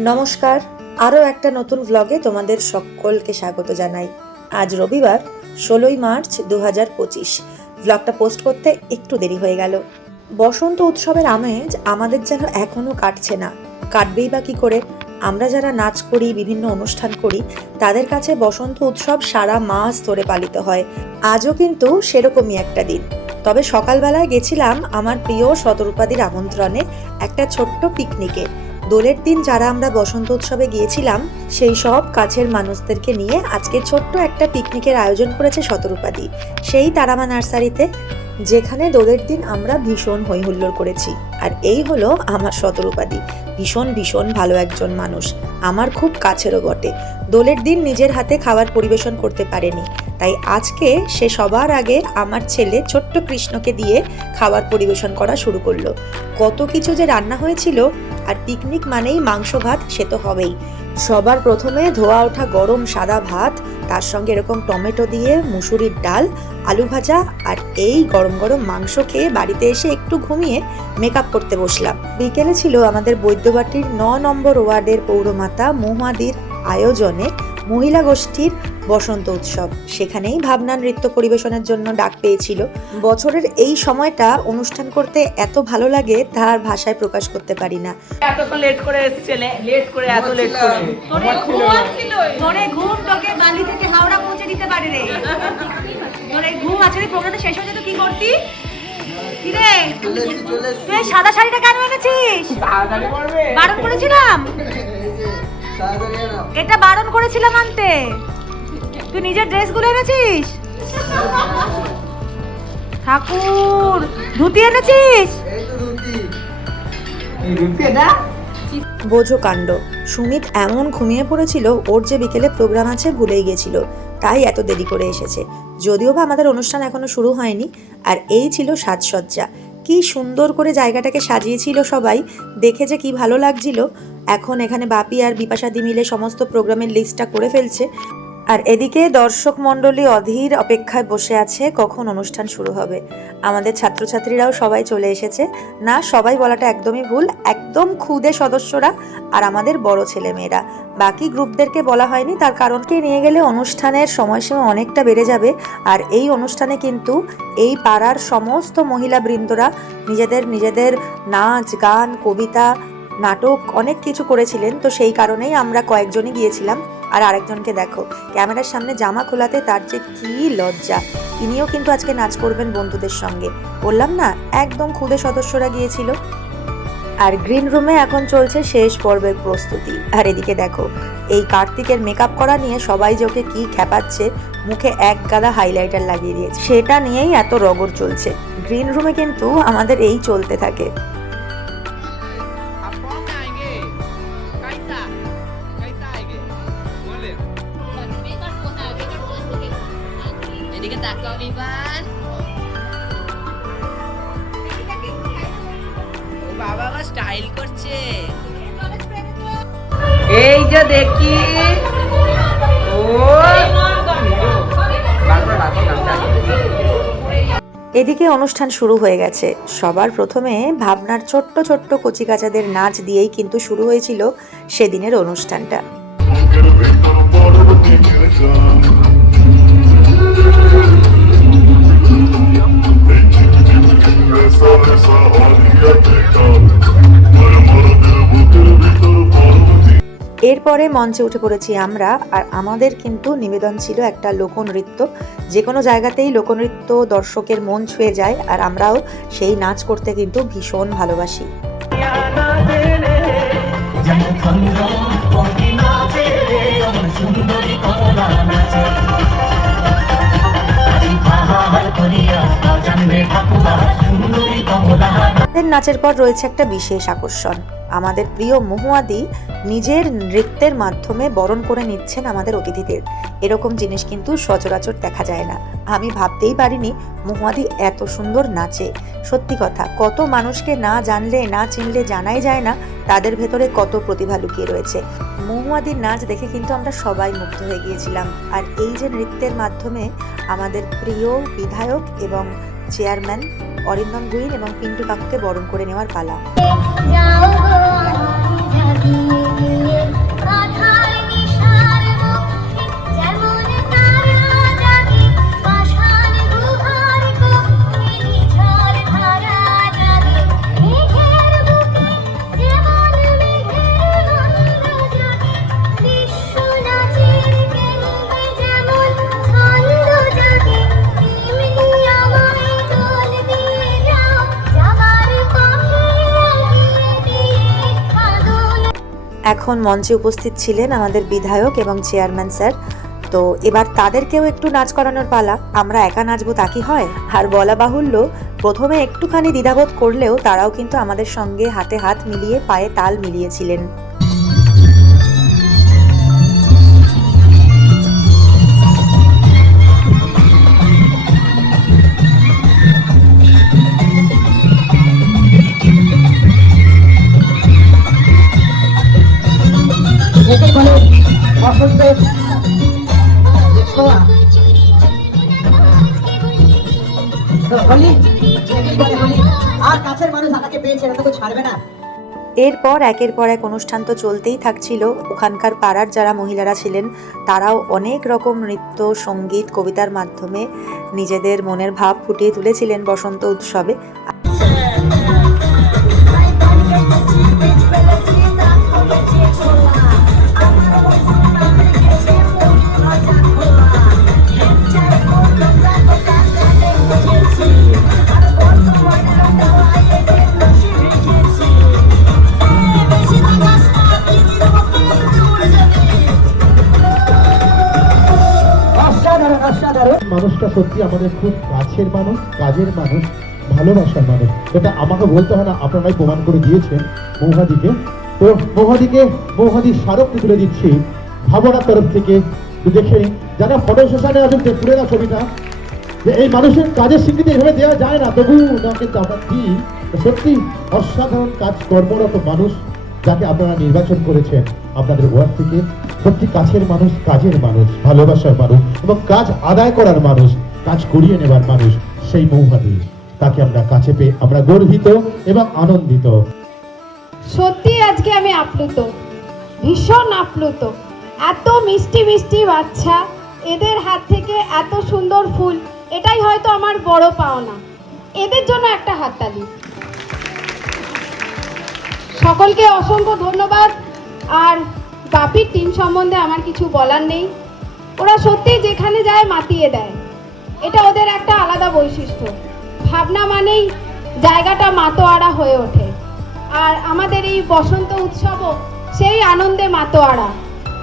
নমস্কার। আরও একটা নতুন ভ্লগে তোমাদের সকলকে স্বাগত জানাই। আজ রবিবার, ষোলোই মার্চ দু হাজার পঁচিশ। ভ্লগটা পোস্ট করতে একটু দেরি হয়ে গেল। বসন্ত উৎসবের আমেজ আমাদের যেন এখনও কাটছে না। কাটবেই বা কী করে? আমরা যারা নাচ করি, বিভিন্ন অনুষ্ঠান করি, তাদের কাছে বসন্ত উৎসব সারা মাস ধরে পালিত হয়। আজও কিন্তু সেরকমই একটা দিন। তবে সকালবেলায় গেছিলাম আমার প্রিয় শতরূপাদির আমন্ত্রণে একটা ছোট্ট পিকনিকে দোলের দিন যারা আমরা বসন্ত উৎসবে গিয়েছিলাম, সেই সব কাছের মানুষদেরকে নিয়ে আজকে ছোট্ট একটা পিকনিকের আয়োজন করেছে শতরূপাদি। সেই তারামা নার্সারিতে, যেখানে দোলের দিন আমরা ভীষণ হই হুল্লোড় করেছি। আর এই হলো আমার শতরূপাদি। ভীষণ ভীষণ ভালো একজন মানুষ। আমার খুব কাছেরও বটে। দোলের দিন নিজের হাতে খাবার পরিবেশন করতে পারেনি। তাই আজকে সে সবার আগে আমার ছেলে ছোট্ট কৃষ্ণকে দিয়ে খাবার পরিবেশন করা শুরু করল। কত কিছু যে রান্না হয়েছিল, আর পিকনিক মানেই মাংস ভাত, সে তো হবেই। সবার প্রথমে ধোয়া ওঠা গরম সাদা ভাত, তার সঙ্গে এরকম টমেটো দিয়ে মুসুরির ডাল, আলু ভাজা, আর এই গরম গরম মাংস খেয়ে বাড়িতে এসে একটু ঘুমিয়ে মেকআপ করতে বসলাম। বিকেলে ছিল আমাদের বৈদ্যবাটির ন নম্বর ওয়ার্ডের পৌরমাতা মহুয়াদির আয়োজনে মহিলা গোষ্ঠীর বসন্ত উৎসব। সেখানেই ভাবনা নৃত্য পরিবেশনের জন্য ডাক পেয়েছিল। বছরের এই সময়টা অনুষ্ঠান করতে এত ভালো লাগে তার ভাষায় প্রকাশ করতে পারি না। এতক্ষণ লেট করে এসছে লেট করে এত লেট করে। তোরে ঘুম তোরে ঘুম তোকে বালি থেকে হাওড়া পৌঁছে দিতে পারে রে। তোর ঘুম আজকে প্রোগ্রামটা শেষ হয়ে যেত কি করতি? তুই সাদা শাড়িটা কেন এনেছিস? বারণ করেছিলাম? এটা বারণ করেছিলাম আনতে। তুই নিজের ড্রেসগুলো এনেছিস? ঠাকুর, ধুতি এনেছিস? বোঝো কাণ্ড, সুমিত এমন ঘুমিয়ে পড়েছিল, ওর যে বিকেলে প্রোগ্রাম আছে ভুলেই গেছিল, তাই এত দেরি করে এসেছে। যদিও বা আমাদের অনুষ্ঠান এখনও শুরু হয়নি, আর এই ছিল সাজসজ্জা। কি সুন্দর করে জায়গাটাকে সাজিয়েছিল সবাই, দেখে যে কি ভালো লাগছিল। এখন এখানে বাপি আর বিপাশাদি মিলে সমস্ত প্রোগ্রামের লিস্টটা করে ফেলছে। আর এদিকে দর্শক মণ্ডলী অধীর অপেক্ষায় বসে আছে, কখন অনুষ্ঠান শুরু হবে? আমাদের ছাত্রছাত্রীরাও সবাই চলে এসেছে। না, সবাই বলাটা একদমই ভুল, একদম খুদে সদস্যরা আর আমাদের বড় ছেলেমেয়েরা। বাকি গ্রুপদেরকে বলা হয়নি, তার কারণকে নিয়ে গেলে অনুষ্ঠানের সময়সীমা অনেকটা বেড়ে যাবে আর এই অনুষ্ঠানে কিন্তু এই পাড়ার সমস্ত মহিলা বৃন্দরা নিজেদের নিজেদের নাচ, গান, কবিতা, নাটক অনেক কিছু করেছিলেন। তো সেই কারণেই আমরা কয়েকজনই গিয়েছিলাম। আর আরেকজনকে দেখো, ক্যামেরার সামনে জামা খোলাতে তার যে কি লজ্জা। ইনিও কিন্তু আজকে নাচ করবেন বন্ধুদের সঙ্গে। বললাম না, একদম খুদে সদস্যরা গিয়েছিল। আর গ্রিন রুমে এখন চলছে শেষ পর্বের প্রস্তুতি। আর এদিকে দেখো, এই কার্তিকের মেকআপ করা নিয়ে সবাই যে ওকে কি খেপাচ্ছে, মুখে এক গাদা হাইলাইটার লাগিয়ে দিয়েছে। সেটা নিয়েই এত রগর চলছে। গ্রিন রুমে কিন্তু আমাদের এই চলতে থাকে। স্টাইল করছে। এই যে দেখি। এদিকে অনুষ্ঠান শুরু হয়ে গেছে। সবার প্রথমে ভাবনার ছোট্ট ছোট্ট কচিকাচাদের নাচ দিয়েই কিন্তু শুরু হয়েছিল সেদিনের অনুষ্ঠানটা। এরপরে মঞ্চে উঠে পড়েছি আমরা, আর আমাদের কিন্তু নিবেদন ছিল একটা লোকনৃত্য। যে কোনো জায়গাতেই লোকনৃত্য দর্শকের মন ছুঁয়ে যায়, আর আমরাও সেই নাচ করতে কিন্তু ভীষণ ভালোবাসি। নাচের পর রয়েছে একটা বিশেষ আকর্ষণ। আমাদের প্রিয় মহুয়াদি নিজের নৃত্যের মাধ্যমে বরণ করে নিচ্ছেন আমাদের অতিথিদের। এরকম জিনিস কিন্তু সচরাচর দেখা যায় না। আমি ভাবতেই পারিনি মহুয়াদি এত সুন্দর নাচে। সত্যি কথা, কত মানুষকে না জানলে, না চিনলে জানাই যায় না তাদের ভেতরে কত প্রতিভা লুকিয়ে রয়েছে। মহুয়াদির নাচ দেখে কিন্তু আমরা সবাই মুগ্ধ হয়ে গিয়েছিলাম। আর এই যে নৃত্যের মাধ্যমে আমাদের প্রিয় বিধায়ক এবং চেয়ারম্যান অরিন্দম গুইন এবং পিন্টু কাকুকে বরণ করে নেওয়ার পালা। এখন মঞ্চে উপস্থিত ছিলেন আমাদের বিধায়ক এবং চেয়ারম্যান স্যার। তো এবার তাদেরকেও একটু নাচ করানোর পালা। আমরা একা নাচবো তা কি হয়? আর বলা বাহুল্য, প্রথমে একটুখানি দ্বিধাবোধ করলেও তারাও কিন্তু আমাদের সঙ্গে হাতে হাত মিলিয়ে পায়ে তাল মিলিয়েছিলেন। বসন্তের ছোঁয়া তো হোলি একেই বলে হোলি। আর কাছের মানুষ আমাকে পেয়েছে এটা তো ছাড়বে না। এরপর একের পর এক অনুষ্ঠান তো চলতেই থাকছিল। ওখানকার পাড়ার যারা মহিলারা ছিলেন তারাও অনেক রকম নৃত্য সংগীত কবিতার মাধ্যমে নিজেদের মনের ভাব ফুটিয়ে তুলেছিলেন বসন্ত উৎসবে। মানুষটা সত্যি আমাদের খুব কাছের মানুষ, কাজের মানুষ, ভালোবাসার মানুষ। এটা আমাকে বলতে হয় না আপনারাই প্রমাণ করে দিয়েছেন মৌহাদিকে। তো মৌহাদিকে, মৌহাদির স্মারকটি তুলে দিচ্ছি ভাবনার তরফ থেকে। দেখে যারা ফটো সেশনে আছেন, যে তুলে না ছবিটা। যে এই মানুষের কাজের স্বীকৃতি এভাবে দেওয়া যায় না, তবু ওনাকে আমরা দিই তো সত্যি অসাধারণ কাজ কর্মরত মানুষ যাকে আপনারা নির্বাচন করেছেন আপনাদের ওয়ার্ড থেকে। সত্যি কাছের মানুষ কাজের মানুষ, ভালোবাসার মানুষ এবং কাজ আদায় করার মানুষ, কাজ করিয়ে নেবার মানুষ সেই মৌহাদি। তাকে আমরা কাছে পেয়ে আমরা গর্বিত এবং আনন্দিত। সত্যি আজকে আমি আপ্লুত, ভীষণ আপ্লুত। এত মিষ্টি মিষ্টি বাচ্চা, এদের হাত থেকে এত সুন্দর ফুল, এটাই হয়তো আমার বড় পাওনা। এদের জন্য একটা হাততালি। সকলকে অসংখ্য ধন্যবাদ। আর বাপির টিম সম্বন্ধে আমার কিছু বলার নেই। ওরা সত্যি যেখানে যায় মাতিয়ে দেয়। এটা ওদের একটা আলাদা বৈশিষ্ট্য। ভাবনা মানেই জায়গাটা মাতোয়ারা হয়ে ওঠে। আর আমাদের এই বসন্ত উৎসবও সেই আনন্দে মাতোয়ারা।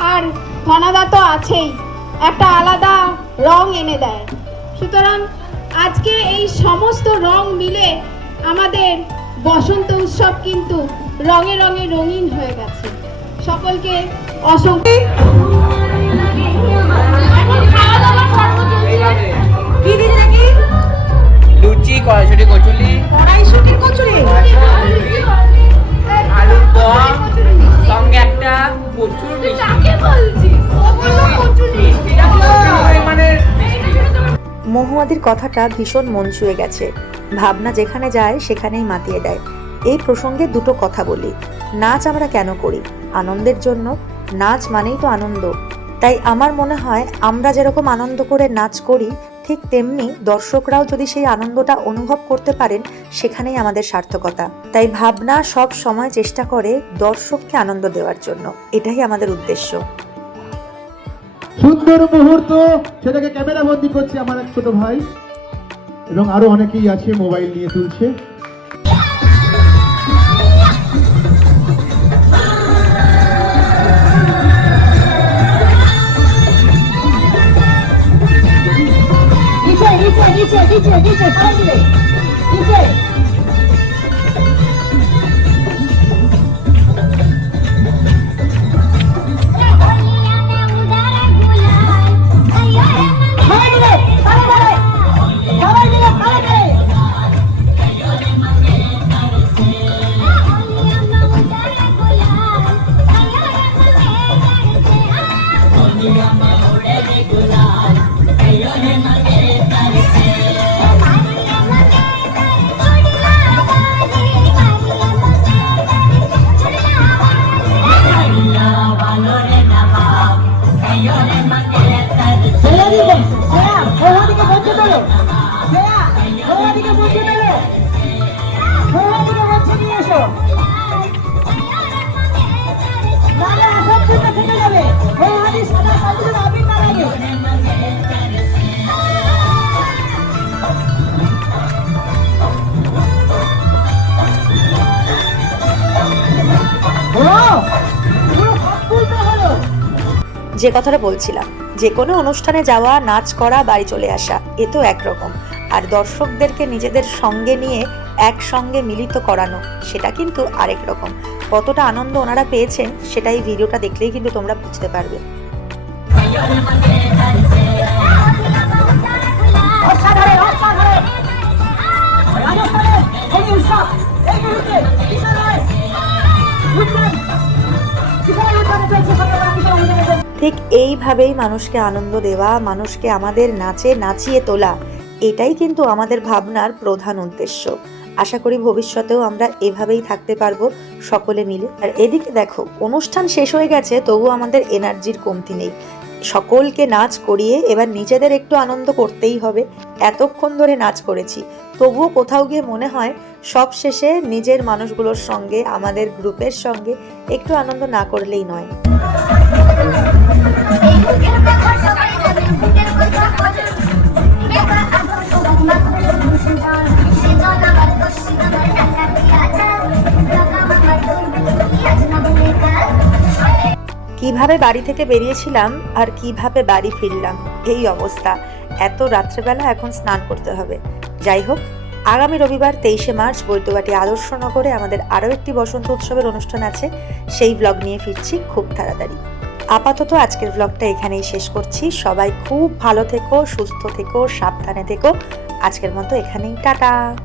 আর ধনাদা তো আছেই, একটা আলাদা রং এনে দেয়। সুতরাং আজকে এই সমস্ত রং মিলে আমাদের বসন্ত উৎসব কিন্তু রঙে রঙে রঙিন হয়ে গেছে। সকলকে অসংখ্য লুচি কড়াইশুটি কচুলি। আলুর দম সঙ্গে একটা প্রচুর মহুয়াদির কথাটা ভীষণ মন ছুঁয়ে গেছে। ভাবনা যেখানে যায় সেখানেই মাতিয়ে দেয়। এই প্রসঙ্গে দুটো কথা বলি। নাচ আমরা কেন করি? আনন্দের জন্য, নাচ মানেই তো আনন্দ। তাই আমার মনে হয়, আমরা যেরকম আনন্দ করে নাচ করি, ঠিক তেমনি দর্শকরাও যদি সেই আনন্দটা অনুভব করতে পারেন, সেখানেই আমাদের সার্থকতা। তাই ভাবনা সব সময় চেষ্টা করে দর্শককে আনন্দ দেওয়ার জন্য। এটাই আমাদের উদ্দেশ্য। সুন্দর মুহূর্ত, সেটাকে ক্যামেরা বন্দি করছে আমার এক ছোট ভাই, এবং আরও অনেকেই আছে মোবাইল নিয়ে তুলছে। নিচে নিচে নিচে নিচে সবাই মিলে নিচে যে কথাটা বলছিলাম, যে কোনো অনুষ্ঠানে যাওয়া, নাচ করা, বাড়ি চলে আসা, এ তো একরকম। আর দর্শকদেরকে নিজেদের সঙ্গে নিয়ে একসঙ্গে মিলিত করানো, সেটা কিন্তু আরেক রকম। কতটা আনন্দ ওনারা পেয়েছেন, সেটাই ভিডিওটা দেখলেই কিন্তু তোমরা বুঝতে পারবে। এই ঠিক এইভাবেই মানুষকে আনন্দ দেওয়া, মানুষকে আমাদের নাচে নাচিয়ে তোলা, এটাই কিন্তু আমাদের ভাবনার প্রধান উদ্দেশ্য। আশা করি ভবিষ্যতেও আমরা এভাবেই থাকতে পারব সকলে মিলে। আর এদিকে দেখো, অনুষ্ঠান শেষ হয়ে গেছে তবু আমাদের এনার্জির কমতি নেই। সকলকে নাচ করিয়ে এবার নিজেদের একটু আনন্দ করতেই হবে। এতক্ষণ ধরে নাচ করেছি। তবুও কোথাও গিয়ে মনে হয়, সব শেষে নিজের মানুষগুলোর সঙ্গে, আমাদের গ্রুপের সঙ্গে একটু আনন্দ না করলেই নয়। কীভাবে বাড়ি থেকে বেরিয়েছিলাম আর কীভাবে বাড়ি ফিরলাম? এই অবস্থা। এত রাত্রেবেলা এখন স্নান করতে হবে। যাই হোক, আগামী রবিবার তেইশে মার্চ বৈদ্যবাটি আদর্শনগরে আমাদের আরও একটি বসন্ত উৎসবের অনুষ্ঠান আছে। সেই ব্লগ নিয়ে ফিরছি খুব তাড়াতাড়ি। আপাতত আজকের ব্লগটা এখানেই শেষ করছি। সবাই খুব ভালো থেকো, সুস্থ থেকো, সাবধানে থেকো। আজকের মতো এখানেই, টাটা!